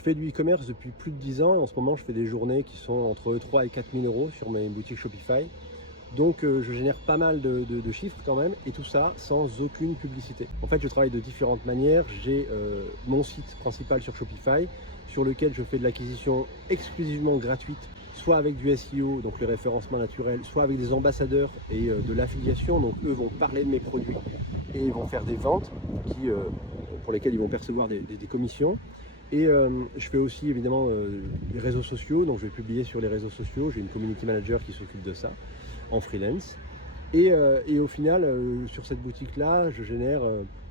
Je fais du e-commerce depuis plus de 10 ans. En ce moment, je fais des journées qui sont entre 3 et 4 000 euros sur mes boutiques Shopify. Donc, je génère pas mal de chiffres quand même, et tout ça sans aucune publicité. En fait, je travaille de différentes manières. J'ai mon site principal sur Shopify, sur lequel je fais de l'acquisition exclusivement gratuite, soit avec du SEO, donc le référencement naturel, soit avec des ambassadeurs et de l'affiliation. Donc, eux vont parler de mes produits et ils vont faire des ventes pour lesquelles ils vont percevoir des commissions. Et je fais aussi évidemment les réseaux sociaux, donc je vais publier sur les réseaux sociaux. J'ai une community manager qui s'occupe de ça en freelance. Et au final, sur cette boutique-là, je génère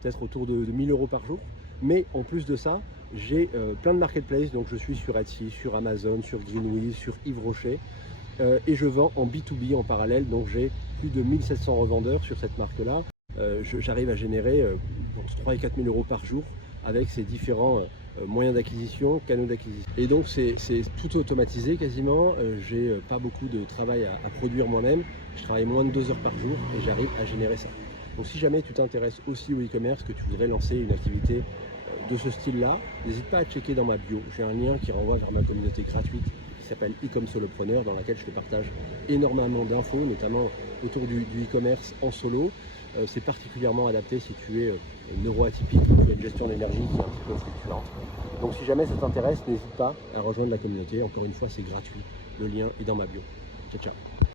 peut-être autour de 1000 euros par jour. Mais en plus de ça, j'ai plein de marketplaces, donc je suis sur Etsy, sur Amazon, sur Greenwheels, sur Yves Rocher. Et je vends en B2B en parallèle, donc j'ai plus de 1700 revendeurs sur cette marque-là. J'arrive à générer 3 et 4 000 euros par jour avec ces différents moyens d'acquisition, canaux d'acquisition. Et donc c'est tout automatisé quasiment. J'ai pas beaucoup de travail à produire moi-même. Je travaille moins de 2 heures par jour et j'arrive à générer ça. Donc si jamais tu t'intéresses aussi au e-commerce, que tu voudrais lancer une activité de ce style-là, n'hésite pas à checker dans ma bio. J'ai un lien qui renvoie vers ma communauté gratuite qui s'appelle e-com solopreneur, dans laquelle je te partage énormément d'infos, notamment autour du e-commerce en solo. C'est particulièrement adapté si tu es neuroatypique, tu as une gestion d'énergie qui est un petit peu fluctuante. Donc si jamais ça t'intéresse, n'hésite pas à rejoindre la communauté. Encore une fois, c'est gratuit. Le lien est dans ma bio. Ciao, ciao.